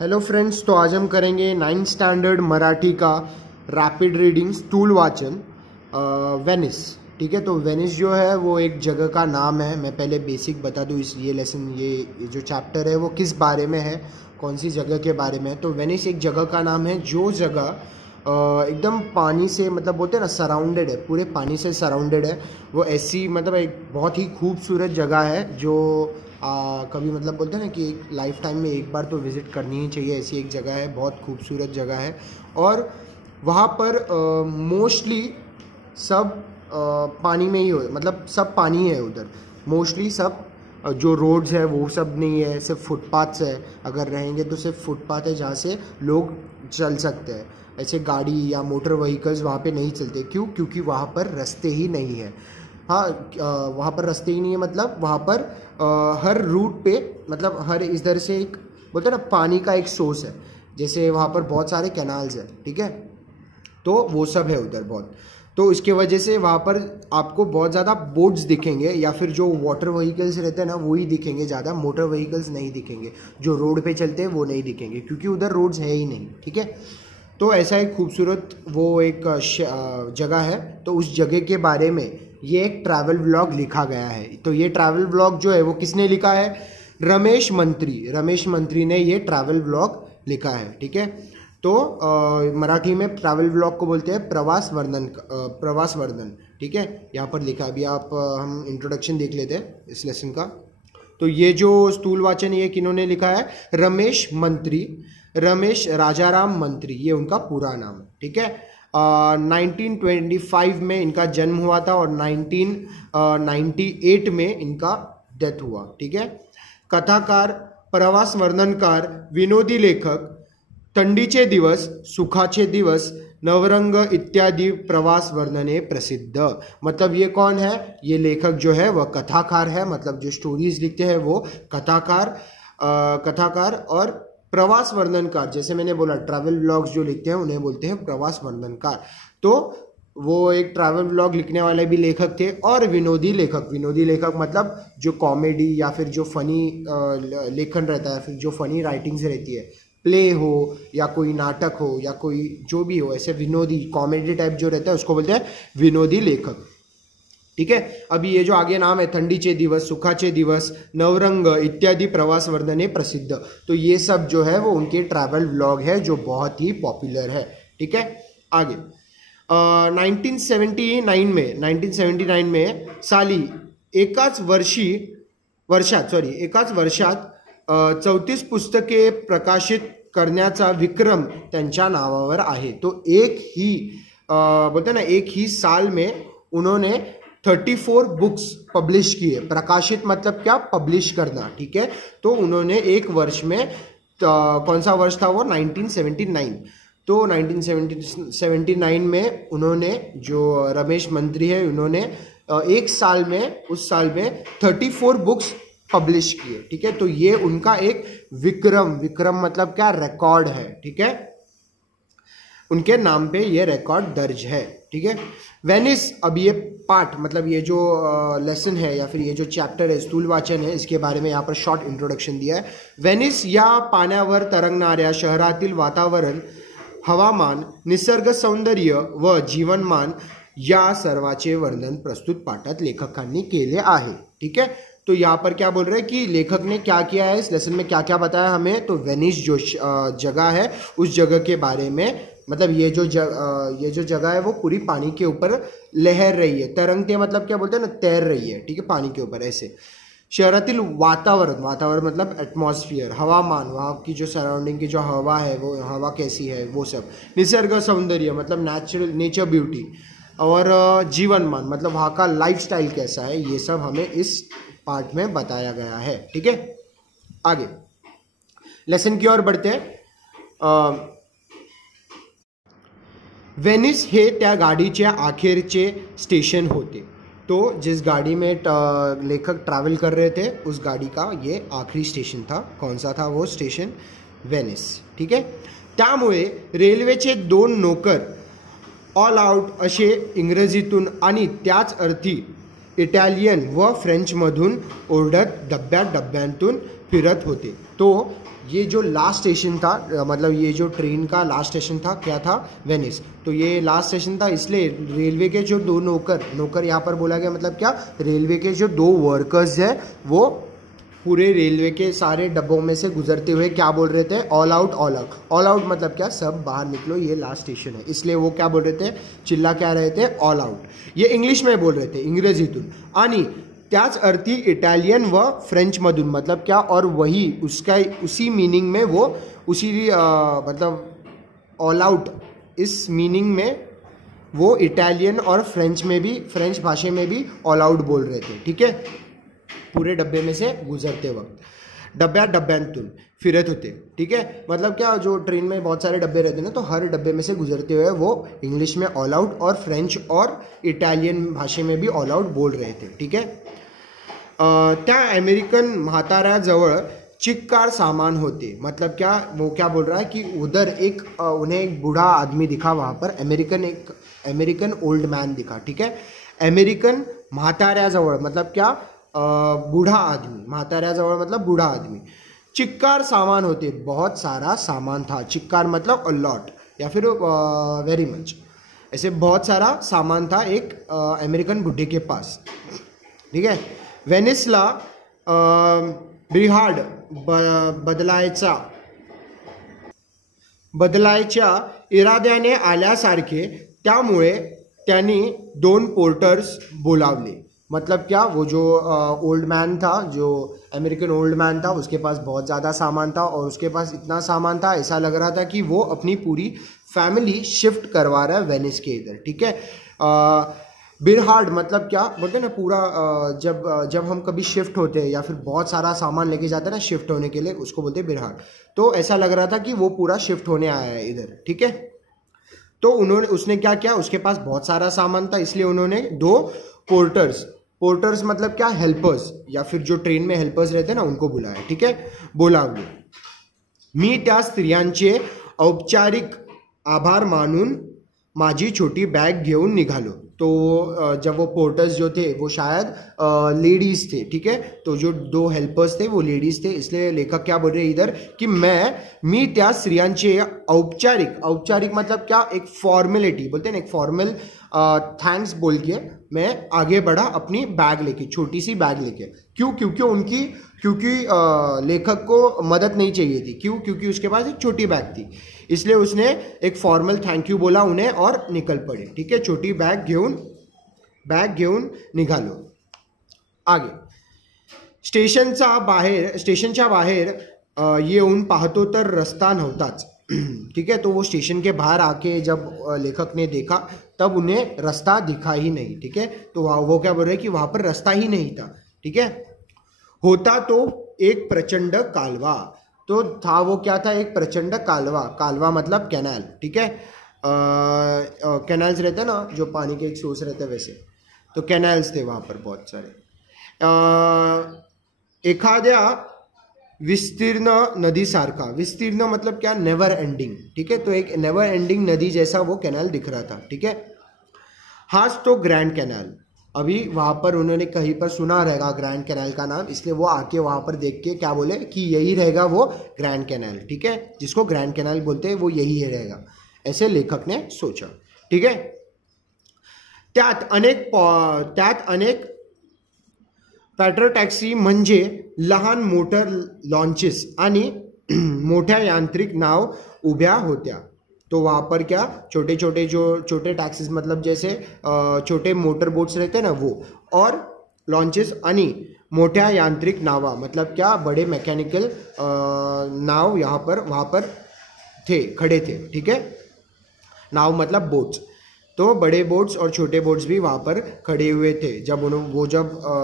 Hello friends, तो आज हम करेंगे 9th स्टैंडर्ड मराठी का रैपिड रीडिंग स्थूल वाचन वेनिस। ठीक है, तो वेनिस जो है वो एक जगह का नाम है। मैं पहले बेसिक बता दूँ, इस ये लेसन ये जो चैप्टर है वो किस बारे में है, कौन सी जगह के बारे में है। तो वेनिस एक जगह का नाम है जो जगह एकदम पानी से मतलब बोलते हैं ना सराउंडेड है, पूरे पानी से सराउंडेड है। वो ऐसी मतलब एक बहुत ही खूबसूरत जगह है जो कभी मतलब बोलते हैं ना कि एक लाइफ टाइम में एक बार तो विज़िट करनी ही चाहिए। ऐसी एक जगह है, बहुत खूबसूरत जगह है। और वहाँ पर मोस्टली सब पानी में ही हो, मतलब सब पानी है उधर। मोस्टली सब जो रोड्स है वो सब नहीं है, सिर्फ फुटपाथ्स है। अगर रहेंगे तो सिर्फ फुटपाथ है जहाँ से लोग चल सकते हैं। ऐसे गाड़ी या मोटर व्हीकल्स वहाँ पे नहीं चलते। क्यों? क्योंकि वहाँ पर रास्ते ही नहीं है। हाँ, वहाँ पर रास्ते ही नहीं है, मतलब वहाँ पर हर रूट पे मतलब हर इधर से एक बोलते हैं ना पानी का एक सोर्स है। जैसे वहाँ पर बहुत सारे कैनाल्स हैं, ठीक है, तो वो सब है उधर बहुत। तो इसके वजह से वहाँ पर आपको बहुत ज़्यादा बोट्स दिखेंगे, या फिर जो वाटर व्हीकल्स रहते हैं ना वो ही दिखेंगे ज़्यादा। मोटर व्हीकल्स नहीं दिखेंगे, जो रोड पे चलते हैं वो नहीं दिखेंगे, क्योंकि उधर रोड्स है ही नहीं। ठीक है, तो ऐसा एक खूबसूरत वो एक जगह है। तो उस जगह के बारे में ये एक ट्रैवल व्लॉग लिखा गया है। तो ये ट्रैवल व्लॉग जो है वो किसने लिखा है? रमेश मंत्री ने ये ट्रैवल व्लॉग लिखा है। ठीक है, तो मराठी में ट्रैवल व्लॉग को बोलते हैं प्रवास वर्णन। ठीक है, यहाँ पर लिखा है। अभी आप हम इंट्रोडक्शन देख लेते हैं इस लेसन का। तो ये जो स्थूल वाचन ये किन्होंने लिखा है? रमेश राजाराम मंत्री, ये उनका पूरा नाम है। ठीक है, 1925 में इनका जन्म हुआ था और 1998 में इनका डेथ हुआ। ठीक है, कथाकार, प्रवास वर्णनकार, विनोदी लेखक, थंडीचे दिवस, सुखाचे दिवस, नवरंग इत्यादि प्रवास वर्णने प्रसिद्ध। मतलब ये कौन है? ये लेखक जो है वह कथाकार है, मतलब जो स्टोरीज लिखते हैं वो कथाकार और प्रवास वर्णनकार। जैसे मैंने बोला ट्रैवल व्लॉग्स जो लिखते हैं उन्हें बोलते हैं प्रवास वर्णनकार। तो वो एक ट्रैवल व्लॉग लिखने वाले भी लेखक थे। और विनोदी लेखक मतलब जो कॉमेडी या फिर जो फनी लेखन रहता है, फिर जो फनी राइटिंग्स रहती है, प्ले हो या कोई नाटक हो या कोई जो भी हो, ऐसे विनोदी कॉमेडी टाइप जो रहता है उसको बोलते हैं विनोदी लेखक। ठीक है, अभी ये जो आगे नाम है थंडीचे दिवस, सुखाचे दिवस, नवरंग इत्यादि प्रवास वर्णने प्रसिद्ध, तो ये सब जो है वो उनके ट्रैवल व्लॉग है जो बहुत ही पॉपुलर है। ठीक है, आगे 1979 में साली एकाच वर्षात 34 पुस्तके प्रकाशित करण्याचा विक्रम त्यांच्या नावावर आहे। तो एक ही साल में उन्होंने 34 बुक्स पब्लिश किए। प्रकाशित मतलब क्या? पब्लिश करना। ठीक है, तो उन्होंने एक वर्ष में कौन सा वर्ष था वो? 1979। तो 1979 में उन्होंने, जो रमेश मंत्री है, उन्होंने एक साल में, उस साल में 34 बुक्स पब्लिश किए। ठीक है, तो ये उनका एक विक्रम मतलब क्या? रिकॉर्ड है। ठीक है, उनके नाम पे ये रिकॉर्ड दर्ज है। ठीक है, वेनिस, अब ये पार्ट मतलब ये जो लेसन है या फिर ये जो चैप्टर है स्थूल वाचन है, इसके बारे में यहाँ पर शॉर्ट इंट्रोडक्शन दिया है। वेनिस या पाण्यावर तरंगणाऱ्या शहरातील वातावरण, हवामान, निसर्ग सौंदर्य व जीवनमान या सर्वाचे वर्णन प्रस्तुत पाठात लेखकांनी केले आहे। ठीक है, तो यहाँ पर क्या बोल रहे हैं कि लेखक ने क्या किया है, इस लेसन में क्या क्या बताया हमें। तो वेनिस जो जगह है उस जगह के बारे में, मतलब ये जो जगह है वो पूरी पानी के ऊपर लहर रही है। तरंगते मतलब क्या बोलते हैं ना, तैर रही है। ठीक है, पानी के ऊपर ऐसे। शहरातील वातावरण मतलब एटमॉस्फियर, हवामान, वहाँ की जो सराउंडिंग की जो हवा है वो हवा कैसी है वो सब। निसर्ग सौंदर्य मतलब नेचर ब्यूटी, और जीवनमान मतलब वहाँ का लाइफस्टाइल कैसा है, ये सब हमें इस पार्ट में बताया गया है। ठीक है, आगे लेसन की ओर बढ़ते हैं। वेनिस हे त्या गाडीच्या अखेरचे स्टेशन होते। तो जिस गाड़ी में लेखक ट्रैवल कर रहे थे उस गाड़ी का ये आखिरी स्टेशन था। कौन सा था वो स्टेशन? वेनिस। ठीक है, त्यामुळे रेल्वेचे 2 नोकर ऑल आउट असे इंग्रजीतून आणि त्याच अर्थी इटालियन व फ्रेंचमधून ओरडत डब्यांतून फिरत होते। तो ये जो लास्ट स्टेशन था, मतलब ये जो ट्रेन का लास्ट स्टेशन था, क्या था, वेनिस। तो ये लास्ट स्टेशन था, इसलिए रेलवे के जो दो नौकर यहाँ पर बोला गया, मतलब क्या, रेलवे के जो दो वर्कर्स है वो पूरे रेलवे के सारे डब्बों में से गुजरते हुए क्या बोल रहे थे, all out all out. All out मतलब क्या, सब बाहर निकलो, ये लास्ट स्टेशन है, इसलिए वो क्या बोल रहे थे, चिल्ला क्या रहे थे, ऑल आउट। ये इंग्लिश में बोल रहे थे, इंग्रजीतून। आणि त्याच अर्थी इटालियन व फ्रेंचमधून, मतलब क्या, और वही उसका उसी मीनिंग में वो उसी मतलब ऑल आउट इस मीनिंग में वो इटालियन और फ्रेंच में भी, फ्रेंच भाषा में भी ऑल आउट बोल रहे थे, ठीक है, पूरे डब्बे में से गुजरते वक्त। डब्यांतून फिरत होते, ठीक है, मतलब क्या, जो ट्रेन में बहुत सारे डब्बे रहते हैं ना, तो हर डब्बे में से गुजरते हुए वो इंग्लिश में ऑल आउट और फ्रेंच और इटालियन भाषा में भी ऑल आउट बोल रहे थे, ठीक है। त्या अमेरिकन म्हाताऱ्याजवळ चिक्कार सामान होते, मतलब क्या, वो क्या बोल रहा है कि उधर उन्हें एक बूढ़ा आदमी दिखा, वहाँ पर अमेरिकन ओल्ड मैन दिखा, ठीक है। अमेरिकन म्हाताऱ्याजवळ मतलब क्या, बूढ़ा आदमी, म्हाताऱ्याजवळ मतलब बूढ़ा आदमी। चिक्कार सामान होते, बहुत सारा सामान था, चिक्कार मतलब लॉट या फिर वेरी मच, ऐसे बहुत सारा सामान था एक अमेरिकन बुढ़े के पास, ठीक है। वेनिसला ब्रिहाड बदलायच्या इराद्याने आल्यासारखे, त्यामुळे त्यांनी 2 पोर्टर्स बोलावले, मतलब क्या, वो जो ओल्ड मैन था, जो अमेरिकन ओल्ड मैन था, उसके पास बहुत ज़्यादा सामान था, और उसके पास इतना सामान था, ऐसा लग रहा था कि वो अपनी पूरी फैमिली शिफ्ट करवा रहा है वेनिस के इधर, ठीक है। बिरहाड मतलब क्या बोलते हैं ना, पूरा जब हम कभी शिफ्ट होते हैं या फिर बहुत सारा सामान लेके जाते हैं ना शिफ्ट होने के लिए, उसको बोलते हैं बिरहाड। तो ऐसा लग रहा था कि वो पूरा शिफ्ट होने आया है इधर, ठीक है। तो उसने क्या किया, उसके पास बहुत सारा सामान था, इसलिए उन्होंने 2 पोर्टर्स मतलब क्या, हेल्पर्स, या फिर जो ट्रेन में हेल्पर्स रहते हैं ना, उनको बुलाया, ठीक है, बोलावले। मी त्या स्त्रियांचे औपचारिक आभार मानून माझी छोटी बॅग घेऊन निघालो। तो जब वो पोर्टर्स जो थे वो शायद लेडीज़ थे, ठीक है, तो जो 2 हेल्पर्स थे वो लेडीज़ थे, इसलिए लेखक क्या बोल रहे हैं इधर कि मी त्या स्त्रियांचे औपचारिक मतलब क्या, एक फॉर्मेलिटी बोलते हैं ना, एक फॉर्मल थैंक्स बोल के मैं आगे बढ़ा अपनी बैग लेके, छोटी सी बैग लेके। क्यों, क्योंकि लेखक को मदद नहीं चाहिए थी, क्यों, क्योंकि उसके पास एक छोटी बैग थी, इसलिए उसने एक फॉर्मल थैंक यू बोला उन्हें और निकल पड़े, ठीक है। छोटी बैग घेऊन निघालो। आगे स्टेशनच्या बाहेर येऊन पाहतो तर रस्ता नव्हताच, ठीक है। तो वो स्टेशन के बाहर आके जब लेखक ने देखा तब उन्हें रास्ता दिखा ही नहीं, ठीक है। तो वो क्या बोल रहे हैं कि वहाँ पर रास्ता ही नहीं था, ठीक है। होता तो एक प्रचंड कालवा, तो था वो क्या था, एक प्रचंड कालवा मतलब कैनाल, ठीक है। कैनाल्स रहते हैं ना, जो पानी के एक सोर्स रहते हैं वैसे, तो कैनाल्स थे वहाँ पर बहुत सारे। एखाद्या विस्तीर्ण नदी सारखा, विस्तीर्ण मतलब क्या, नेवर एंडिंग, ठीक है। तो एक नेवर एंडिंग नदी जैसा वो कैनाल दिख रहा था, ठीक है। हाज तो ग्रैंड कैनाल, अभी वहाँ पर उन्होंने कहीं पर सुना रहेगा ग्रैंड कैनाल का नाम, इसलिए वो आके वहाँ पर देख के क्या बोले कि यही रहेगा वो ग्रैंड कैनाल, ठीक है, जिसको ग्रैंड कैनाल बोलते हैं वो यही रहेगा, ऐसे लेखक ने सोचा, ठीक है। त्यात अनेक पॅटर टॅक्सी म्हणजे लहान मोटर लॉन्चेस आणि मोठ्या यांत्रिक नाव उभ्या होत्या। तो वहाँ पर क्या, छोटे टैक्सीज मतलब जैसे छोटे मोटर बोट्स रहते हैं ना वो, और लॉन्चेस आणि मोठ्या यांत्रिक नावा मतलब क्या, बड़े मैकेनिकल नाव वहाँ पर खड़े थे, ठीक है। नाव मतलब बोट्स, तो बड़े बोट्स और छोटे बोट्स भी वहाँ पर खड़े हुए थे जब वो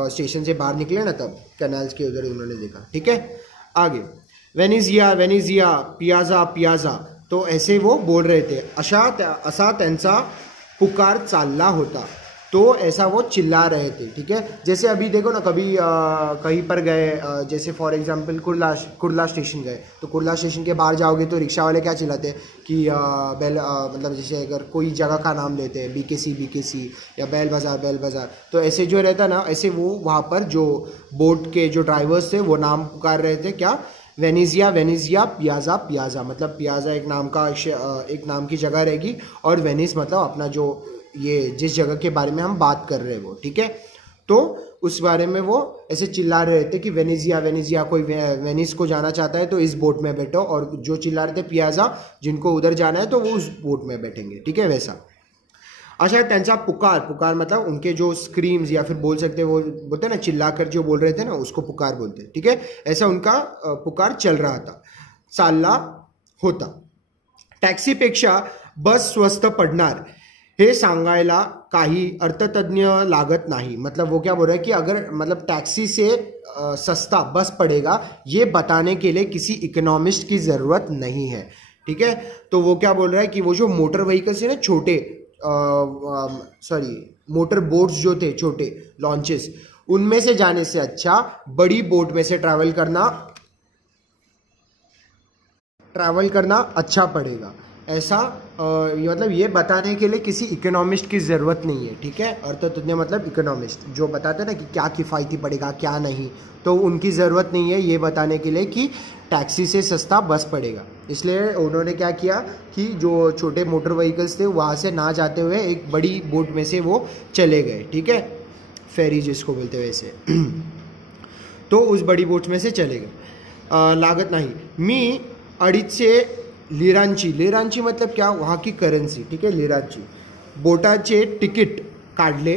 स्टेशन से बाहर निकले ना, तब कैनाल्स के उधर उन्होंने देखा, ठीक है। आगे वेनेजिया पियाजा, तो ऐसे वो बोल रहे थे, असा त्यांचा पुकार चालला होता, तो ऐसा वो चिल्ला रहे थे, ठीक है। जैसे अभी देखो ना, कभी कहीं पर गए, जैसे फॉर एग्जांपल कुर्ला स्टेशन गए, तो कुर्ला स्टेशन के बाहर जाओगे तो रिक्शा वाले क्या चिल्लाते हैं कि बेल मतलब जैसे अगर कोई जगह का नाम लेते हैं बीकेसी या बेल बाज़ार, तो ऐसे जो रहता है ना, ऐसे वो वहाँ पर जो बोट के जो ड्राइवर्स थे वो नाम पुकार रहे थे क्या, वेनेजिया, वेनेजिया, पियाजा, पियाजा मतलब पियाजा एक नाम की जगह रहेगी, और वेनिस मतलब अपना जो ये जिस जगह के बारे में हम बात कर रहे हैं वो, ठीक है। तो उस बारे में वो ऐसे चिल्ला रहे थे कि वेनेजिया, वेनेजिया, कोई वेनिस को जाना चाहता है तो इस बोट में बैठो, और जो चिल्ला रहे थे पियाजा, जिनको उधर जाना है तो वो उस बोट में बैठेंगे, ठीक है, वैसा। अच्छा, त्यांचा पुकार मतलब उनके जो स्क्रीम्स या फिर बोल सकते हैं, वो बोलते हैं ना चिल्लाकर जो बोल रहे थे ना, उसको पुकार बोलते हैं, ठीक है। ऐसा उनका पुकार चल रहा था, चालला होता। टॅक्सीपेक्षा बस स्वस्त पडणार हे सांगायला काही अर्थतज्ञ लागत नाही। मतलब वो क्या बोल रहा है कि अगर मतलब टैक्सी से सस्ता बस पड़ेगा, ये बताने के लिए किसी इकोनॉमिस्ट की ज़रूरत नहीं है, ठीक है। तो वो क्या बोल रहा है कि वो जो मोटर व्हीकल्स है ना, छोटे मोटर बोट्स जो थे, छोटे लॉन्चेस, उनमें से जाने से अच्छा बड़ी बोट में से ट्रैवल करना अच्छा पड़ेगा। ऐसा मतलब ये बताने के लिए किसी इकोनॉमिस्ट की ज़रूरत नहीं है, ठीक है। अर्थतज्ञ मतलब इकोनॉमिस्ट, जो बताते हैं ना कि क्या किफ़ायती पड़ेगा क्या नहीं, तो उनकी ज़रूरत नहीं है ये बताने के लिए कि टैक्सी से सस्ता बस पड़ेगा। इसलिए उन्होंने क्या किया कि जो छोटे मोटर व्हीकल्स थे वहाँ से ना जाते हुए एक बड़ी बोट में से वो चले गए, ठीक है, फेरी जिसको बोलते हैं वैसे। तो उस बड़ी बोट में से चले गए। लागत नाही, मी 250 लिरांची मतलब क्या, वहाँ की करेंसी, ठीक है, लिरांची। बोटाचे तिकीट काढले,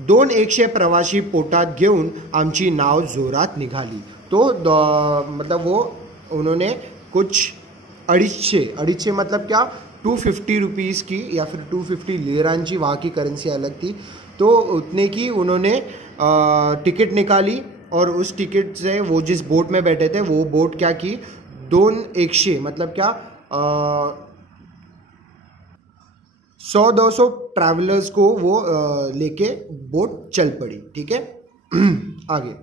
200 प्रवासी पोटात घेऊन आमची नाव जोरात निघाली। तो मतलब वो उन्होंने कुछ 250 मतलब क्या, 250 रुपीज़ की या फिर 250 लिरांची, वहाँ की करेंसी अलग थी, तो उतने की उन्होंने टिकट निकाली, और उस टिकट से वो जिस बोट में बैठे थे वो बोट क्या की, 200 मतलब क्या 100-200 ट्रैवलर्स को वो लेके बोट चल पड़ी, ठीक है। आगे,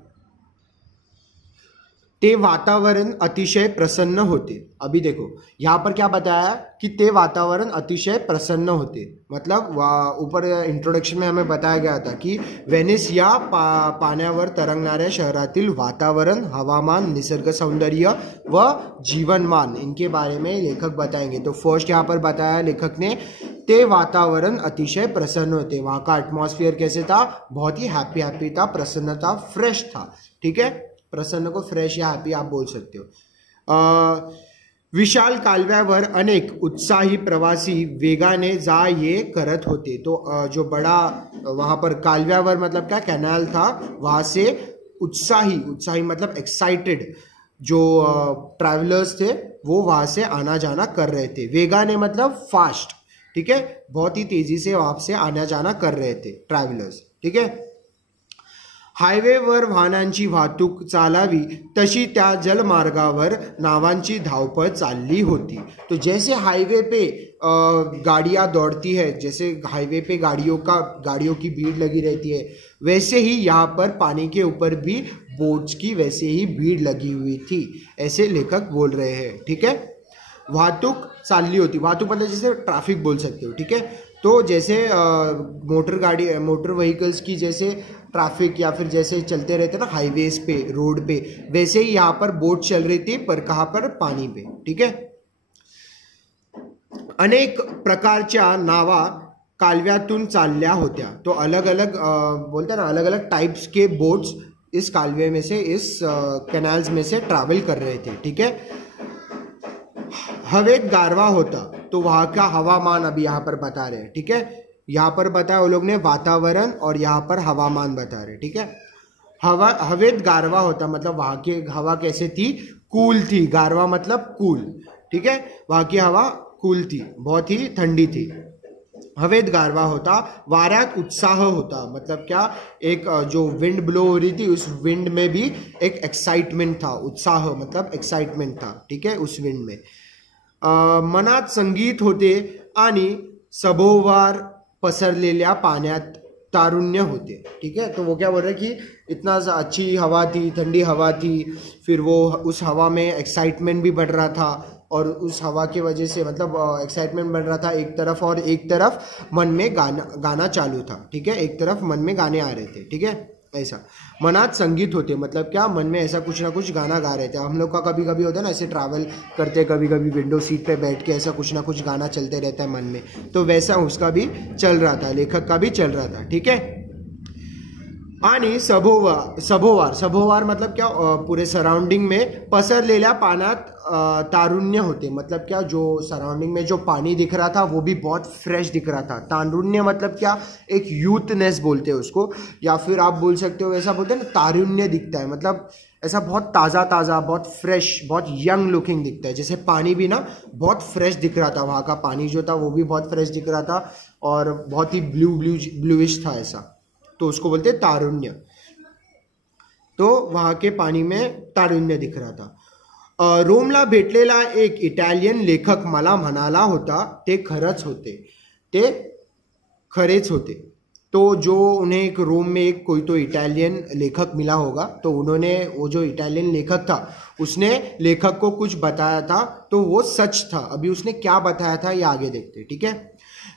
ते वातावरण अतिशय प्रसन्न होते। अभी देखो यहाँ पर क्या बताया कि ते वातावरण अतिशय प्रसन्न होते, मतलब ऊपर इंट्रोडक्शन में हमें बताया गया था कि वेनिस या पाण्यावर तरंगणाऱ्या शहरातील वातावरण, हवामान, निसर्ग सौंदर्य व जीवनमान, इनके बारे में लेखक बताएंगे। तो फर्स्ट यहाँ पर बताया लेखक ने, ते वातावरण अतिशय प्रसन्न होते। वहाँ का एटमॉस्फेयर कैसे था, बहुत ही हैप्पी था, प्रसन्न था, फ्रेश था, ठीक है। प्रसन्न को फ्रेश या हैप्पी आप बोल सकते हो। विशाल कालव्यावर अनेक उत्साही प्रवासी वेगाने जा ये करत होते। तो जो बड़ा वहाँ पर कालव्यावर मतलब क्या, कैनाल था, वहाँ से उत्साही मतलब एक्साइटेड जो ट्रैवलर्स थे वो वहाँ से आना जाना कर रहे थे। वेगाने मतलब फास्ट, ठीक है, बहुत ही तेजी से वहाँ से आना जाना कर रहे थे ट्रॅव्हलर्स, ठीक है। हायवेवर वाहनांची वाहतूक चालावी तशी त्या जलमार्गावर नावांची धावपळ चालली होती। तो जैसे हाईवे पे गाड़ियाँ दौड़ती है, जैसे हाईवे पे गाड़ियों की भीड़ लगी रहती है, वैसे ही यहाँ पर पानी के ऊपर भी बोट्स की वैसे ही भीड़ लगी हुई थी, ऐसे लेखक बोल रहे हैं, ठीक है। वाहतूक चालली होती, वाहतूक मतलब जैसे ट्रैफिक बोल सकते हो, ठीक है। तो जैसे मोटर व्हीकल्स की जैसे ट्रैफिक या फिर जैसे चलते रहते ना हाईवेज पे, रोड पे, वैसे ही यहाँ पर बोट चल रही थी, पर कहाँ पर, पानी पे, ठीक है। अनेक प्रकारच्या नावा कालव्यातून चालल्या होत्या। तो अलग अलग बोलते हैं ना, अलग अलग टाइप्स के बोट्स इस कालवे में से, इस कैनाल्स में से ट्रैवल कर रहे थे, ठीक है। हवेत गारवा होता, तो वहाँ का हवामान अभी यहाँ पर बता रहे हैं, ठीक है। यहाँ पर बताया वो लोग ने वातावरण, और यहाँ पर हवामान बता रहे, ठीक है। हवेत गारवा होता मतलब वहाँ की हवा कैसे थी, कूल थी। गारवा मतलब कूल, ठीक है, वहाँ की हवा कूल थी, बहुत ही ठंडी थी। हवेत गारवा होता, वाऱ्यात उत्साह होता, मतलब क्या, एक जो विंड ब्लो हो रही थी उस विंड में भी एक एक्साइटमेंट था, उत्साह मतलब एक्साइटमेंट था, ठीक है, उस विंड में। मनात संगीत होते आणि सभोवार पसरलेल्या पाण्यात तारुण्य होते, ठीक है। तो वो क्या बोल रहे हैं कि इतना अच्छी हवा थी, ठंडी हवा थी, फिर वो उस हवा में एक्साइटमेंट भी बढ़ रहा था, और उस हवा की वजह से मतलब एक्साइटमेंट बढ़ रहा था एक तरफ, और एक तरफ मन में गाना चालू था, ठीक है, एक तरफ मन में गाने आ रहे थे, ठीक है, ऐसा। मनात संगीत होते, मतलब क्या, मन में ऐसा कुछ ना कुछ गाना गा रहे थे। हम लोग का कभी कभी होता है ना, ऐसे ट्रैवल करते कभी कभी विंडो सीट पे बैठ के ऐसा कुछ ना कुछ गाना चलते रहता है मन में, तो वैसा उसका भी चल रहा था, लेखक का भी चल रहा था, ठीक है। आणि सभोवार मतलब क्या, पुरे सराउंडिंग में पसरलेल्या पाण्यात तारुण्य होते, मतलब क्या, जो सराउंडिंग में जो पानी दिख रहा था वो भी बहुत फ्रेश दिख रहा था। तारुण्य मतलब क्या, एक यूथनेस बोलते हैं उसको, या फिर आप बोल सकते हो ऐसा बोलते हैं ना, तारुण्य दिखता है, मतलब ऐसा बहुत ताज़ा ताज़ा, बहुत फ्रेश, बहुत यंग लुकिंग दिखता है। जैसे पानी भी ना बहुत फ्रेश दिख रहा था, वहाँ का पानी जो था वो भी बहुत फ्रेश दिख रहा था और बहुत ही ब्लूइश था ऐसा, तो उसको बोलते हैं तारुण्य। तो वहाँ के पानी में तारुण्य दिख रहा था। रोमला भेटलेला एक इटालियन लेखक मला म्हणाला होता ते खरंच होते, ते खरेच होते। तो जो उन्हें एक रोम में एक कोई तो इटालियन लेखक मिला होगा, तो उन्होंने, वो जो इटालियन लेखक था उसने लेखक को कुछ बताया था, तो वो सच था। अभी उसने क्या बताया था ये आगे देखते, ठीक है।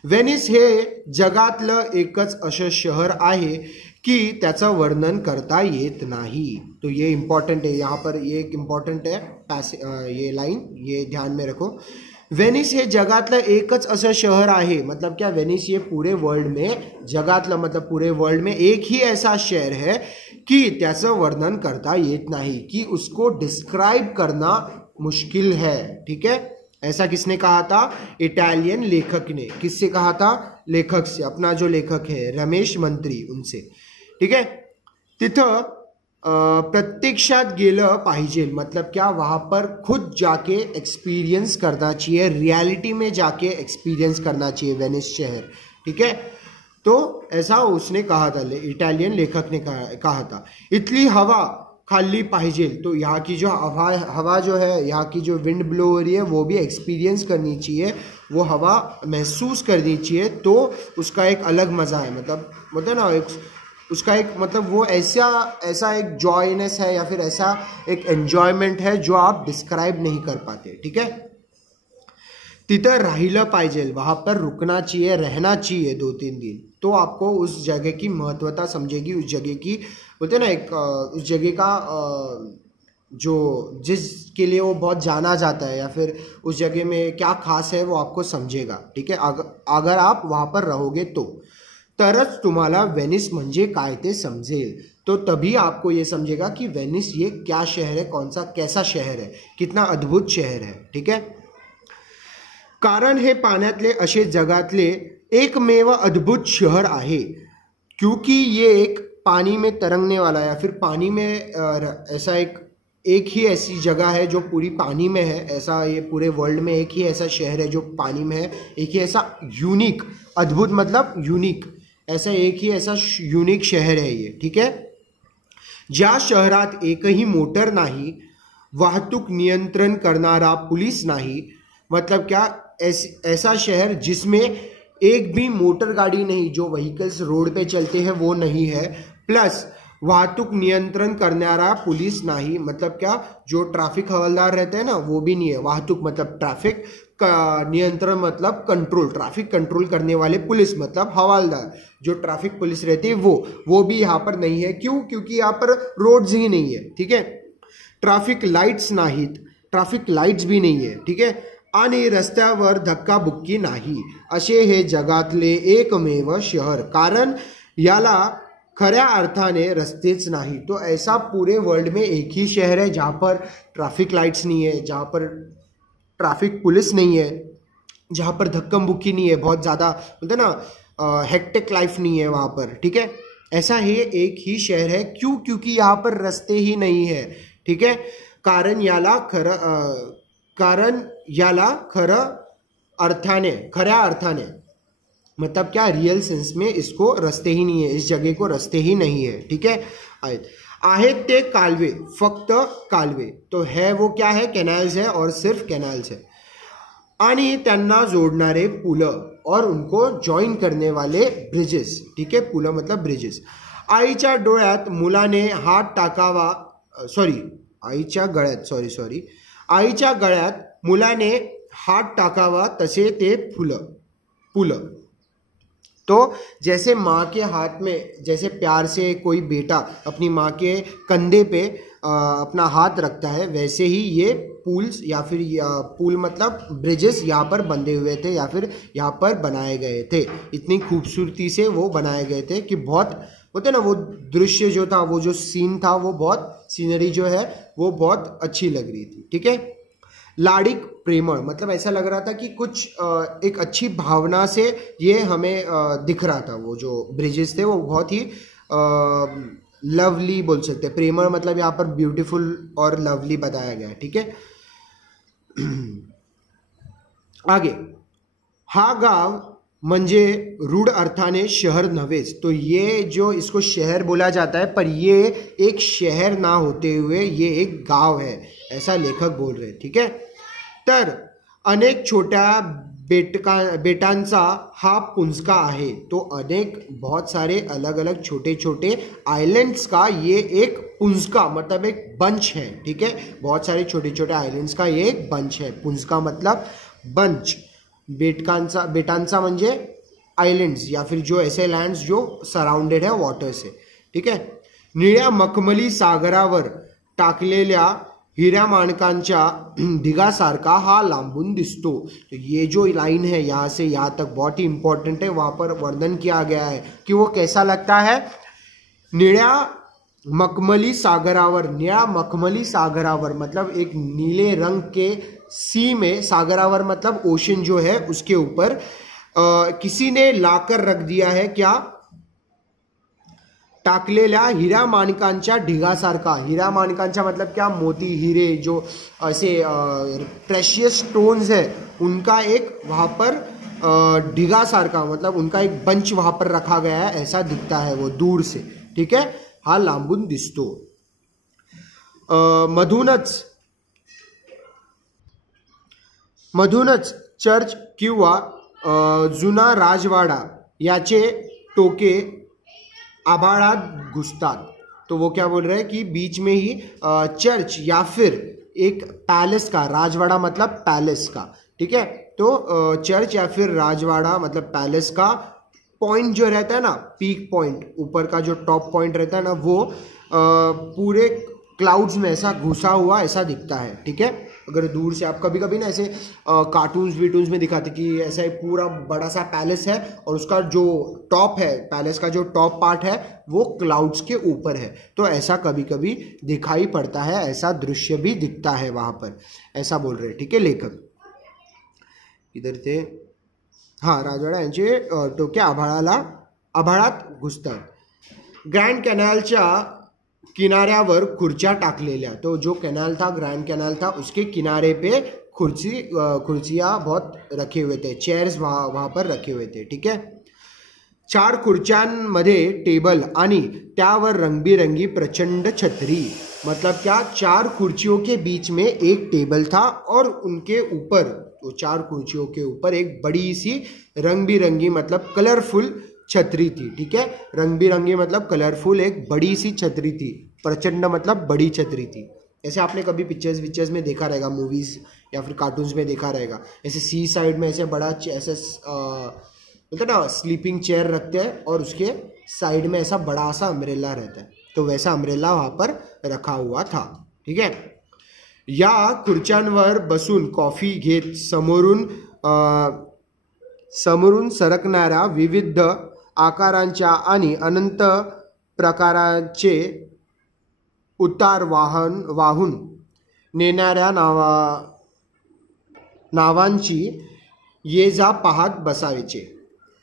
व्हेनिस हे जगातलं एकच असं शहर आहे की त्याचं वर्णन करता येत नाही। तो ये इम्पॉर्टेंट है, यहाँ पर ये एक इम्पॉर्टेंट है ये लाइन, ये ध्यान में रखो। वेनिस हे जगातलं एकच असं शहर आहे, मतलब क्या, वेनिस ये पूरे वर्ल्ड में, जगातलं मतलब पूरे वर्ल्ड में एक ही ऐसा शहर है कि त्याचं वर्णन करता येत नाही, कि उसको डिस्क्राइब करना मुश्किल है, ठीक है। ऐसा किसने कहा था, इटालियन लेखक ने। किससे कहा था, लेखक से, अपना जो लेखक है रमेश मंत्री, उनसे, ठीक है। तिथं प्रत्यक्षात गेलं पाहिजे, मतलब क्या, वहाँ पर खुद जाके एक्सपीरियंस करना चाहिए, रियलिटी में जाके एक्सपीरियंस करना चाहिए वेनिस शहर, ठीक है। तो ऐसा उसने कहा था, इटालियन लेखक ने कहा था। इतनी हवा खाली पाहिजे, तो यहाँ की जो हवा जो है, यहाँ की जो विंड ब्लो हो रही है वो भी एक्सपीरियंस करनी चाहिए, वो हवा महसूस करनी चाहिए, तो उसका एक अलग मज़ा है, मतलब बोलते ना, उसका एक मतलब वो ऐसा एक जॉयनेस है या फिर ऐसा एक एन्जॉयमेंट है जो आप डिस्क्राइब नहीं कर पाते, ठीक है। तिथं राहिलं पाहिजे, वहाँ पर रुकना चाहिए, रहना चाहिए 2-3 दिन, तो आपको उस जगह की महत्वता समझेगी, उस जगह की, बोलते ना एक, उस जगह का जो जिसके लिए वो बहुत जाना जाता है, या फिर उस जगह में क्या खास है वो आपको समझेगा, ठीक है। अगर आप वहाँ पर रहोगे तो तरच तुम्हाला वेनिस म्हणजे काय ते समझेल, तो तभी आपको ये समझेगा कि वेनिस ये क्या शहर है, कौन सा कैसा शहर है, कितना अद्भुत शहर है, ठीक है। कारण हे पाण्यातले असे जगातले एकमेव अद्भुत शहर आहे, क्योंकि ये एक पानी में तरंगने वाला, या फिर पानी में ऐसा एक ही ऐसी जगह है जो पूरी पानी में है, ऐसा ये पूरे वर्ल्ड में एक ही ऐसा शहर है जो पानी में है, एक ही ऐसा यूनिक, अद्भुत मतलब यूनिक, ऐसा एक ही ऐसा यूनिक शहर है ये, ठीक है। ज्या शहरात एकही मोटर नाही, वाहतूक नियंत्रण करणारा पुलिस नाही, मतलब क्या, ऐसा शहर जिसमें एक भी मोटर गाड़ी नहीं, जो व्हीकल्स रोड पे चलते हैं वो नहीं है, प्लस वाहतूक नियंत्रण करणारा पुलिस नहीं, मतलब क्या, जो ट्रैफिक हवलदार रहते हैं ना वो भी नहीं है। वाहतूक मतलब ट्रैफिक का, नियंत्रण मतलब कंट्रोल, ट्रैफिक कंट्रोल करने वाले पुलिस मतलब हवलदार, जो ट्रैफिक पुलिस रहती है वो भी यहाँ पर नहीं है। क्यों? क्योंकि यहाँ पर रोड्स ही नहीं है, ठीक है। ट्रॅफिक लाईट्स नाहीत, ट्रॅफिक लाईट्स भी नहीं है, ठीक है। आणि रस्त्यावर धक्काबुक्की नाही, असे हे जगातले एकमेव शहर, कारण याला खऱ्या अर्थाने रस्तेच नाही। तो ऐसा पूरे वर्ल्ड में एक ही शहर है जहाँ पर ट्रैफिक लाइट्स नहीं है, जहाँ पर ट्रैफिक पुलिस नहीं है, जहाँ पर धक्कम-बुक्की नहीं है, बहुत ज़्यादा बोलते ना हेक्टिक लाइफ नहीं है वहाँ पर, ठीक है। ऐसा ही एक ही शहर है। क्यों? क्योंकि यहाँ पर रास्ते ही नहीं है, ठीक है। कारण याला खऱ्या अर्थाने मतलब क्या, रियल सेंस में इसको रास्ते ही नहीं है, इस जगह को रास्ते ही नहीं है, ठीक है। आहेत ते कालवे, फक्त कालवे, तो है वो क्या है, कैनाल्स है, और सिर्फ कैनाल्स है। आणि त्यांना जोड़नारे पुल, और उनको ज्वाइन करने वाले ब्रिजेस, ठीक है। पुल मतलब ब्रिजेस। आईच्या डोळ्यात मुलाने हात टाकावा, आईच्या गळ्यात मुलाने हात टाकावा तसे ते पुल, तो जैसे माँ के हाथ में जैसे प्यार से कोई बेटा अपनी माँ के कंधे पे अपना हाथ रखता है, वैसे ही ये पूल्स या फिर पूल मतलब ब्रिजेस यहाँ पर बंधे हुए थे या फिर यहाँ पर बनाए गए थे। इतनी खूबसूरती से वो बनाए गए थे कि बहुत होते ना, वो दृश्य जो था, वो जो सीन था, वो बहुत सीनरी जो है वो बहुत अच्छी लग रही थी। ठीक है। लाडिक प्रेमळ मतलब ऐसा लग रहा था कि कुछ एक अच्छी भावना से ये हमें दिख रहा था। वो जो ब्रिजेस थे वो बहुत ही लवली बोल सकते हैं। प्रेमळ मतलब यहाँ पर ब्यूटीफुल और लवली बताया गया है। ठीक है। आगे, हा गाव म्हणजे रूढ़ अर्थाने शहर नव्हेच। तो ये जो इसको शहर बोला जाता है, पर ये एक शहर ना होते हुए ये एक गाव है, ऐसा लेखक बोल रहे। ठीक है। तर अनेक छोट्या बेटांचा हा पुंजका आहे। तो अनेक बहुत सारे अलग अलग छोटे छोटे आइलैंड्स का ये एक पुंजका मतलब एक बंच है। ठीक है। बहुत सारे छोटे छोटे आइलैंड्स का ये एक बंच है। पुंजका मतलब बंच, बेटांचा म्हणजे आइलैंड्स या फिर जो ऐसे लँड्स जो सराउंडेड है वॉटर से। ठीक है। निळ्या मखमली सागरावर टाकलेल्या हिऱ्या माणकांच्या ढिगासारखा हा लांबून दिसतो। तो ये जो लाइन है यहाँ से यहाँ तक बहुत ही इंपॉर्टेंट है। वहाँ पर वर्णन किया गया है कि वो कैसा लगता है। निळ्या मखमली सागरावर, निळ्या मखमली सागरावर मतलब एक नीले रंग के सी में, सागरावर मतलब ओशन जो है उसके ऊपर किसी ने लाकर रख दिया है क्या, टाकलेल्या हिरा माणिकांच्या ढिगासारखा। हिरा माणिकांच्या मतलब क्या, मोती हीरे जो ऐसे प्रेशियस स्टोन्स है उनका एक वहाँ पर ढिगा सारखा मतलब उनका एक बंच वहाँ पर रखा गया है, ऐसा दिखता है वो दूर से। ठीक है। हा लांबून दिसतो। मधूनच चर्च किंवा जुना राजवाडा याचे टोके आभाळात घुसतात। तो वो क्या बोल रहे हैं कि बीच में ही चर्च या फिर एक पैलेस का, राजवाड़ा मतलब पैलेस का। ठीक है। तो चर्च या फिर राजवाड़ा मतलब पैलेस का पॉइंट जो रहता है ना, पीक पॉइंट, ऊपर का जो टॉप पॉइंट रहता है ना, वो पूरे क्लाउड्स में ऐसा घुसा हुआ ऐसा दिखता है। ठीक है। अगर दूर से आप कभी कभी ना ऐसे कार्टून्स वीटून्स में दिखाते कि ऐसा एक पूरा बड़ा सा पैलेस है और उसका जो टॉप है, पैलेस का जो टॉप पार्ट है वो क्लाउड्स के ऊपर है, तो ऐसा कभी कभी दिखाई पड़ता है, ऐसा दृश्य भी दिखता है वहाँ पर, ऐसा बोल रहे हैं। ठीक है लेखक। इधर थे हाँ, राजवाडा यांचे टोके आभाळात घुसतात। ग्रँड कॅनलच्या किनाऱ्यावर खुर्च्या टाकलेल्या। तो जो कैनाल था, ग्रैंड कैनाल था, उसके किनारे पे खुर्चियाँ बहुत रखे हुए थे, चेयर्स वहाँ पर रखे हुए थे। ठीक है। 4 खुर्च्यांमध्ये टेबल आणि त्यावर रंगबिरंगी प्रचंड छतरी। मतलब क्या, 4 कुर्सियों के बीच में एक टेबल था और उनके ऊपर, तो 4 कुर्सियों के ऊपर एक बड़ी सी रंग बिरंगी मतलब कलरफुल छतरी थी। ठीक है। रंग बिरंगी मतलब कलरफुल एक बड़ी सी छतरी थी। प्रचंड मतलब बड़ी छतरी थी। ऐसे आपने कभी पिक्चर्स में देखा रहेगा, मूवीज या फिर कार्टून्स में देखा रहेगा, ऐसे सी साइड में ऐसे बड़ा ऐसे बोलते ना स्लीपिंग चेयर रखते हैं और उसके साइड में ऐसा बड़ा सा अम्ब्रेला रहता है, तो वैसा अम्ब्रेला वहाँ पर रखा हुआ था। ठीक है। या खुर्च्यांवर बसून कॉफी घेत समोरून सरकणाऱ्या विविध आकारांच्या आणि अनंत प्रकाराचे उतार वाहून नेणाऱ्या नावांची ये जा पाहत बसावेचे।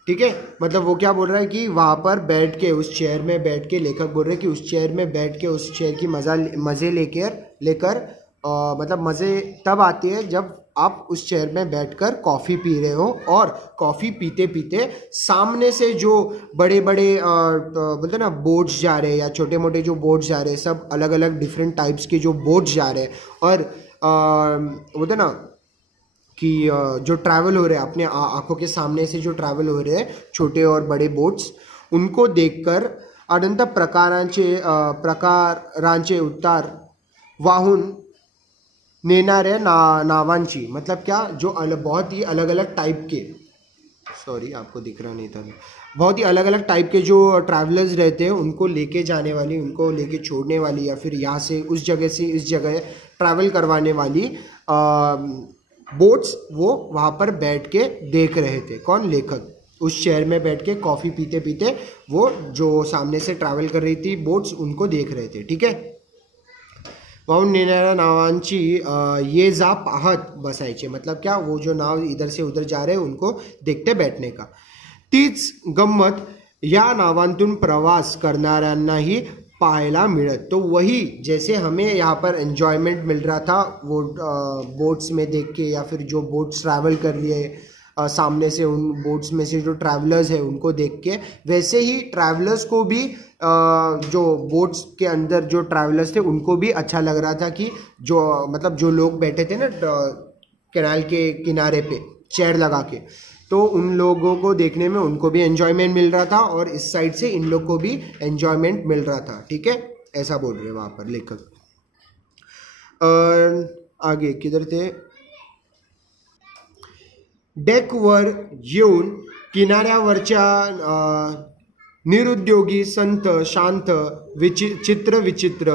ठीक है। मतलब वो क्या बोल रहा है कि वहाँ पर बैठ के, उस चेयर में बैठ के, लेखक बोल रहे हैं कि उस चेयर में बैठ के उस चेयर की मज़े लेकर मतलब मज़े तब आती है जब आप उस चेयर में बैठकर कॉफ़ी पी रहे हो और कॉफ़ी पीते पीते सामने से जो बड़े बड़े बोलते ना बोट्स जा रहे हैं या छोटे मोटे जो बोट्स जा रहे हैं, सब अलग अलग डिफरेंट टाइप्स के जो बोट्स जा रहे हैं और बोलते ना कि जो ट्रैवल हो रहे हैं अपने आँखों के सामने से, जो ट्रैवल हो रहे हैं छोटे और बड़े बोट्स, उनको देखकर अनंत प्रकारांचे उतार वाहून नेणाऱ्या नावांची। मतलब क्या, जो बहुत ही अलग अलग टाइप के सॉरी आपको दिख रहा नहीं था, बहुत ही अलग अलग टाइप के जो ट्रैवलर्स रहते हैं उनको लेके जाने वाली, उनको लेके छोड़ने वाली, या फिर यहाँ से उस जगह से इस जगह ट्रैवल करवाने वाली बोट्स वो वहाँ पर बैठ के देख रहे थे। कौन? लेखक उस शहर में बैठ के कॉफ़ी पीते पीते वो जो सामने से ट्रैवल कर रही थी बोट्स उनको देख रहे थे। ठीक है, वाहून नेणाऱ्या नावांची ये जा पाहत बसायचे, मतलब क्या, वो जो नाव इधर से उधर जा रहे हैं उनको देखते बैठने का। तीच गम्मत या नावांतून प्रवास करणाऱ्यांनाही पाहायला मिळत। तो वही जैसे हमें यहाँ पर एन्जॉयमेंट मिल रहा था वो बोट्स में देख के, या फिर जो बोट्स ट्रैवल कर रही है सामने से, उन बोट्स में से जो ट्रैवलर्स है उनको देख के, वैसे ही ट्रैवलर्स को भी जो बोट्स के अंदर जो ट्रैवलर्स थे उनको भी अच्छा लग रहा था कि जो मतलब जो लोग बैठे थे ना कैनाल के किनारे पे चेयर लगा के, तो उन लोगों को देखने में उनको भी एन्जॉयमेंट मिल रहा था और इस साइड से इन लोग को भी एन्जॉयमेंट मिल रहा था। ठीक है, ऐसा बोल रहे हैं वहाँ पर लेखक। आगे किधर थे? डेकवर येऊन किनाऱ्यावरच्या निरुद्योगी संत शांत चित्र विचित्र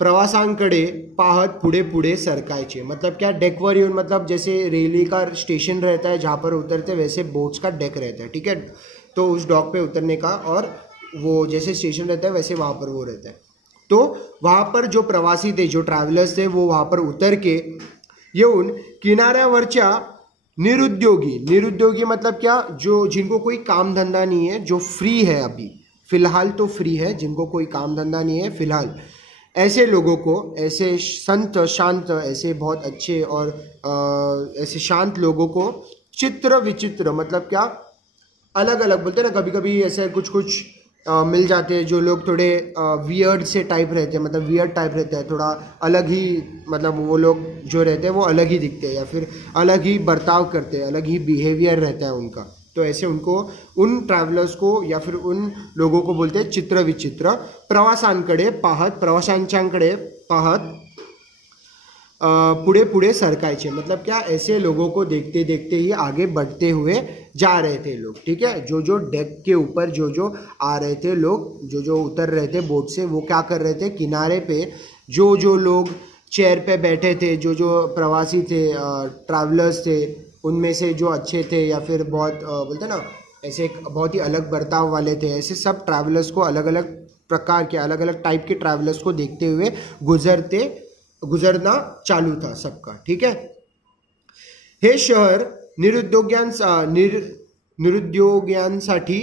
प्रवासांकडे पाहत पुढे पुढे सरकायचे। मतलब क्या, डेकवर येऊन मतलब जैसे रेलवे का स्टेशन रहता है जहाँ पर उतरते वैसे बोट्स का डेक रहता है। ठीक है, तो उस डॉक पे उतरने का, और वो जैसे स्टेशन रहता है वैसे वहाँ पर वो रहता है। तो वहाँ पर जो प्रवासी थे, जो ट्रैवलर्स थे, वो वहाँ पर उतर के येऊन किनाऱ्यावरच्या निरुद्योगी मतलब क्या, जो जिनको कोई काम धंधा नहीं है, जो फ्री है, अभी फिलहाल तो फ्री है, जिनको कोई काम धंधा नहीं है फिलहाल, ऐसे लोगों को, ऐसे संत शांत, ऐसे बहुत अच्छे और ऐसे शांत लोगों को चित्र विचित्र मतलब क्या, अलग अलग बोलते हैं ना, कभी कभी ऐसे कुछ कुछ मिल जाते हैं जो लोग थोड़े वियर्ड से टाइप रहते हैं, मतलब वियर्ड टाइप रहता है, थोड़ा अलग ही, मतलब वो लोग जो रहते हैं वो अलग ही दिखते हैं या फिर अलग ही बर्ताव करते हैं, अलग ही बिहेवियर रहता है उनका। तो ऐसे उनको, उन ट्रैवलर्स को या फिर उन लोगों को बोलते हैं चित्र विचित्र। प्रवासांकडे पाहत, प्रवाशांच्याकडे पाहत पुढे पुढे सरकायचे, मतलब क्या, ऐसे लोगों को देखते देखते ही आगे बढ़ते हुए जा रहे थे लोग। ठीक है, जो जो डेक के ऊपर जो जो आ रहे थे लोग, जो जो उतर रहे थे बोट से, वो क्या कर रहे थे, किनारे पे जो जो लोग चेयर पे बैठे थे, जो जो प्रवासी थे, ट्रैवलर्स थे, उनमें से जो अच्छे थे या फिर बहुत बोलते ना ऐसे बहुत ही अलग बर्ताव वाले थे, ऐसे सब ट्रैवलर्स को, अलग अलग प्रकार के, अलग अलग टाइप के ट्रैवलर्स को देखते हुए गुजरना चालू था सबका। ठीक है, हे शहर निरुद्योग्यांसाठी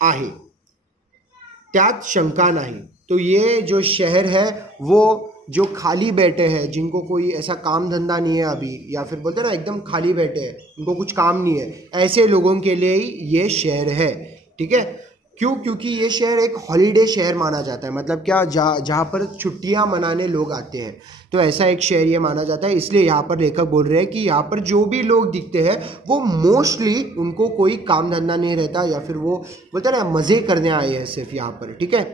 आहे, त्यात शंका नाही। तो ये जो शहर है वो जो खाली बैठे हैं, जिनको कोई ऐसा काम धंधा नहीं है अभी, या फिर बोलते ना एकदम खाली बैठे हैं, उनको कुछ काम नहीं है, ऐसे लोगों के लिए ही ये शहर है। ठीक है, क्यों? क्योंकि ये शहर एक हॉलीडे शहर माना जाता है, मतलब क्या, जहाँ पर छुट्टियाँ मनाने लोग आते हैं, तो ऐसा एक शहर ये माना जाता है। इसलिए यहाँ पर लेखक बोल रहे हैं कि यहाँ पर जो भी लोग दिखते हैं वो मोस्टली उनको कोई काम धंधा नहीं रहता, या फिर वो बोलते ना मज़े करने आए हैं सिर्फ यहाँ पर। ठीक है,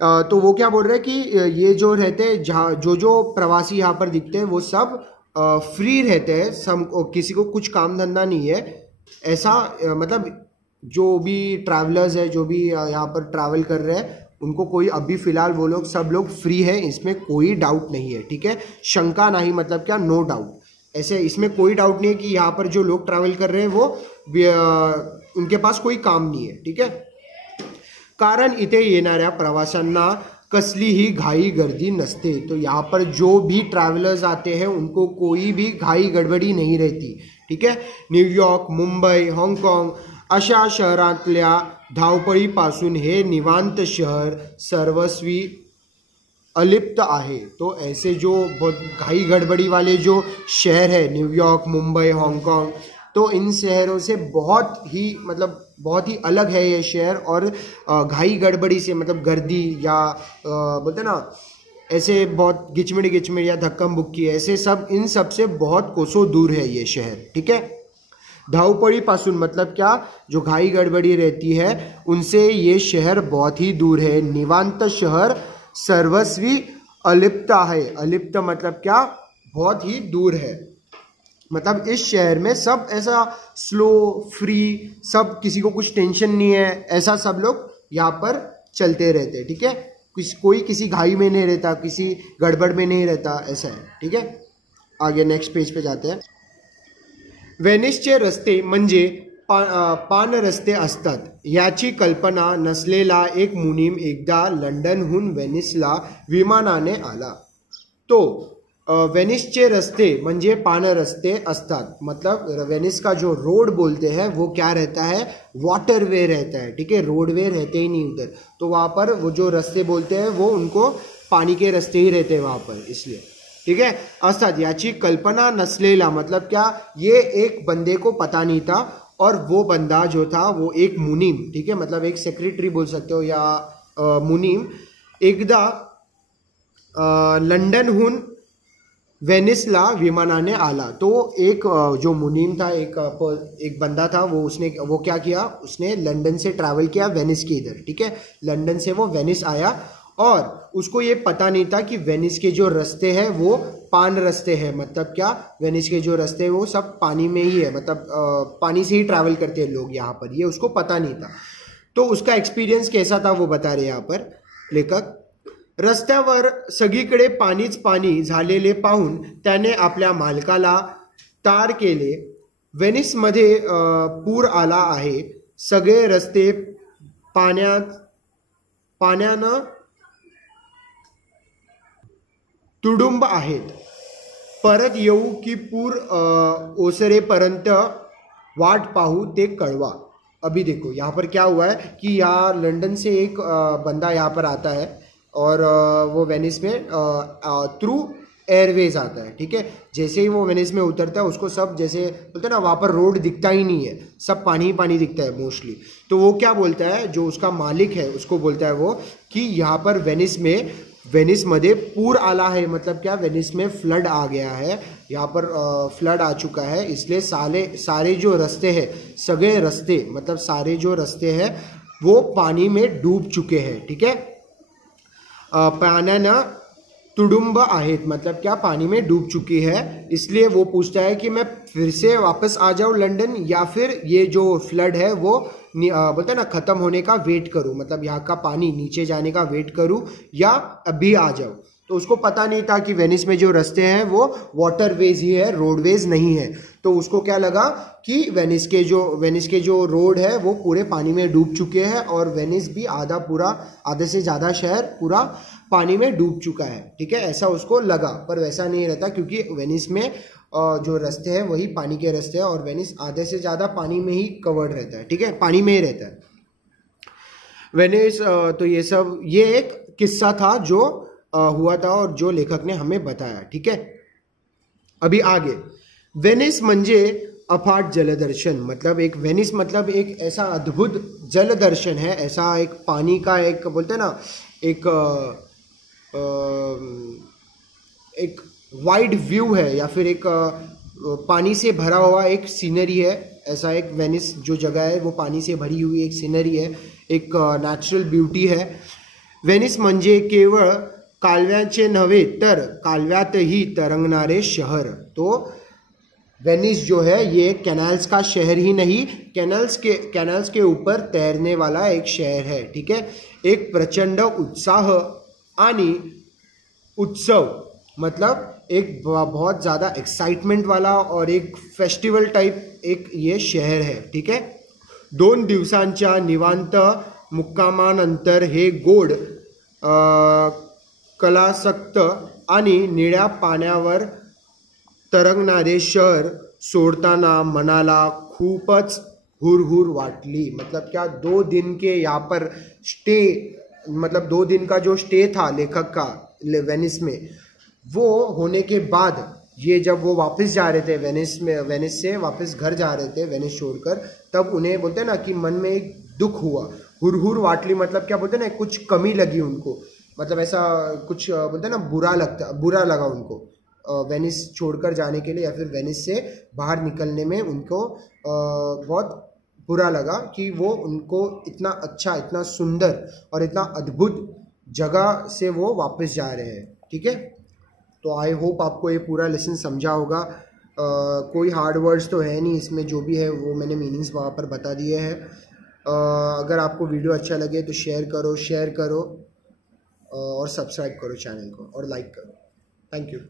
तो वो क्या बोल रहे हैं कि ये जो रहते हैं, जहाँ जो जो प्रवासी यहाँ पर दिखते हैं वो सब फ्री रहते हैं, सब किसी को कुछ काम धंधा नहीं है ऐसा, मतलब जो भी ट्रैवलर्स है, जो भी यहाँ पर ट्रैवल कर रहे हैं, उनको कोई अभी फ़िलहाल वो लोग सब लोग फ्री है, इसमें कोई डाउट नहीं है। ठीक है, शंका नहीं मतलब क्या, नो डाउट, ऐसे इसमें कोई डाउट नहीं है कि यहाँ पर जो लोग ट्रैवल कर रहे हैं वो उनके पास कोई काम नहीं है। ठीक है, कारण इथे येणाऱ्या प्रवाशांना कसलीही घाई गर्दी नसते। तो यहाँ पर जो भी ट्रैवलर्स आते हैं उनको कोई भी घाई गड़बड़ी नहीं रहती। ठीक है, न्यूयॉर्क, मुंबई, हांगकाँग अशा शहरातल्या धावपळीपासून हे निवांत शहर सर्वस्वी अलिप्त आहे। तो ऐसे जो बहुत घाई गड़बड़ी वाले जो शहर है, न्यूयॉर्क, मुंबई, हांगकाँग, तो इन शहरों से बहुत ही मतलब बहुत ही अलग है ये शहर, और घाई गड़बड़ी से मतलब गर्दी या बोलते ना ऐसे बहुत गिचमिड़ी या धक्कम बुक्की, ऐसे सब, इन सब से बहुत कोसों दूर है ये शहर। ठीक है, धावपळीपासून मतलब क्या, जो घाई गड़बड़ी रहती है उनसे ये शहर बहुत ही दूर है। निवांत शहर सर्वस्वी अलिप्त है, अलिप्त मतलब क्या, बहुत ही दूर है। मतलब इस शहर में सब ऐसा स्लो फ्री, सब किसी को कुछ टेंशन नहीं है, ऐसा सब लोग यहाँ पर चलते रहते हैं, ठीक है। कोई किसी घाई में नहीं रहता, किसी गड़बड़ में नहीं रहता, ऐसा है, ठीक है। आगे नेक्स्ट पेज पे जाते हैं। व्हेनिसचे रस्ते म्हणजे पान रस्ते असतात याची कल्पना नसलेला एक मुनीम एकदा लंडनहून व्हेनिसला विमानाने आला। तो वेनिसचे रस्ते म्हणजे पान रस्ते असतात, मतलब वेनिस का जो रोड बोलते हैं वो क्या रहता है, वाटर वे रहता है, ठीक है। रोड वे रहते ही नहीं उधर, तो वहाँ पर वो जो रस्ते बोलते हैं वो उनको पानी के रस्ते ही रहते हैं वहाँ पर, इसलिए, ठीक है। असतात याची कल्पना नसलेला मतलब क्या, ये एक बंदे को पता नहीं था, और वो बंदा जो था वो एक मुनीम, ठीक है, मतलब एक सेक्रेटरी बोल सकते हो या मुनीम, एकदा लंडनहून वेनिसला विमानाने आला। तो एक जो मुनीम था, एक बंदा था, वो क्या किया, उसने लंदन से ट्रैवल किया वेनिस के इधर, ठीक है। लंदन से वो वेनिस आया और उसको ये पता नहीं था कि वेनिस के जो रास्ते हैं वो पान रास्ते हैं, मतलब क्या, वेनिस के जो रास्ते हैं वो सब पानी में ही है, मतलब पानी से ही ट्रैवल करते हैं लोग यहाँ पर, ये उसको पता नहीं था। तो उसका एक्सपीरियंस कैसा था वो बता रहे यहाँ पर लेखक। रस्त्यावर सगळीकडे पाणीच पाणी झालेले पाहून त्याने आपल्या मालकाला तार केले। वेनिसमध्ये पूर आला आहे, सगळे रस्ते पाण्यानं तुडुंब आहेत, परत येऊ की पूर ओसरेपर्यंत वाट पाहू ते कळवा। अभी देखो यहाँ पर क्या हुआ है कि यहाँ लंदन से एक बंदा यहाँ पर आता है और वो वेनिस में थ्रू एयरवेज आता है, ठीक है। जैसे ही वो वेनिस में उतरता है उसको सब जैसे बोलते हैं ना, वहाँ पर रोड दिखता ही नहीं है, सब पानी ही पानी दिखता है मोस्टली। तो वो क्या बोलता है, जो उसका मालिक है उसको बोलता है वो कि यहाँ पर वेनिस मध्ये पूर आला है, मतलब क्या, वेनिस में फ्लड आ गया है, यहाँ पर फ्लड आ चुका है, इसलिए सारे जो रास्ते हैं, सगळे रास्ते मतलब सारे जो रास्ते हैं वो पानी में डूब चुके हैं, ठीक है। पाण्यानं तुडुंब आहेत, मतलब क्या, पानी में डूब चुकी है। इसलिए वो पूछता है कि मैं फिर से वापस आ जाऊँ लंदन, या फिर ये जो फ्लड है वो बोलते हैं ना ख़त्म होने का वेट करूँ, मतलब यहाँ का पानी नीचे जाने का वेट करूँ या अभी आ जाऊँ। तो उसको पता नहीं था कि वेनिस में जो रास्ते हैं वो वाटरवेज ही है, रोडवेज नहीं है। तो उसको क्या लगा कि वेनिस के जो रोड है वो पूरे पानी में डूब चुके हैं, और वेनिस भी आधे से ज़्यादा शहर पूरा पानी में डूब चुका है, ठीक है, ऐसा उसको लगा। पर वैसा नहीं रहता, क्योंकि वेनिस में जो रास्ते हैं वही पानी के रास्ते हैं, और वेनिस आधे से ज़्यादा पानी में ही कवर्ड रहता है, ठीक है, पानी में ही रहता है वेनिस। तो ये एक किस्सा था जो हुआ था और जो लेखक ने हमें बताया, ठीक है। अभी आगे, वेनिस म्हणजे अफाट जलदर्शन, मतलब एक वेनिस मतलब एक ऐसा अद्भुत जलदर्शन है, ऐसा एक पानी का एक बोलते हैं ना एक वाइड व्यू है, या फिर एक पानी से भरा हुआ एक सीनरी है। ऐसा एक वेनिस जो जगह है वो पानी से भरी हुई एक सीनरी है, एक नेचुरल ब्यूटी है। वेनिस म्हणजे केवळ कालव्याचे नव्हे तर कालव्यातही तरंगणारे शहर। तो वेनिस जो है ये कैनाल्स का शहर ही नहीं, कैनाल्स के ऊपर तैरने वाला एक शहर है, ठीक है। एक प्रचंड उत्साह आनी उत्सव, मतलब एक बहुत ज़्यादा एक्साइटमेंट वाला और एक फेस्टिवल टाइप एक ये शहर है, ठीक है। 2 दिवसांच्या निवांत मुक्कामानंतर हे गोड कलासक्त आणि निळ्या पाण्यावर तरंगणारे शहर सोडताना मनाला खूपच हुरहुर वाटली। मतलब क्या, 2 दिन के यहाँ पर स्टे, मतलब 2 दिन का जो स्टे था लेखक का वेनिस में, वो होने के बाद ये जब वो वापस जा रहे थे वेनिस से वापस घर जा रहे थे वेनिस छोड़कर, तब उन्हें बोलते हैं ना कि मन में एक दुख हुआ। हुरहुर वाटली मतलब क्या बोलते हैं ना, कुछ कमी लगी उनको, मतलब ऐसा कुछ बोलते हैं ना, बुरा लगा उनको वेनिस छोड़कर जाने के लिए, या फिर वेनिस से बाहर निकलने में उनको बहुत बुरा लगा कि वो उनको इतना अच्छा, इतना सुंदर और इतना अद्भुत जगह से वो वापस जा रहे हैं, ठीक है। तो आई होप आपको ये पूरा लेसन समझा होगा। कोई हार्ड वर्ड्स तो है नहीं इसमें, जो भी है वो मैंने मीनिंग्स वहाँ पर बता दिए हैं। अगर आपको वीडियो अच्छा लगे तो शेयर करो और सब्सक्राइब करो चैनल को और लाइक करो। Thank you.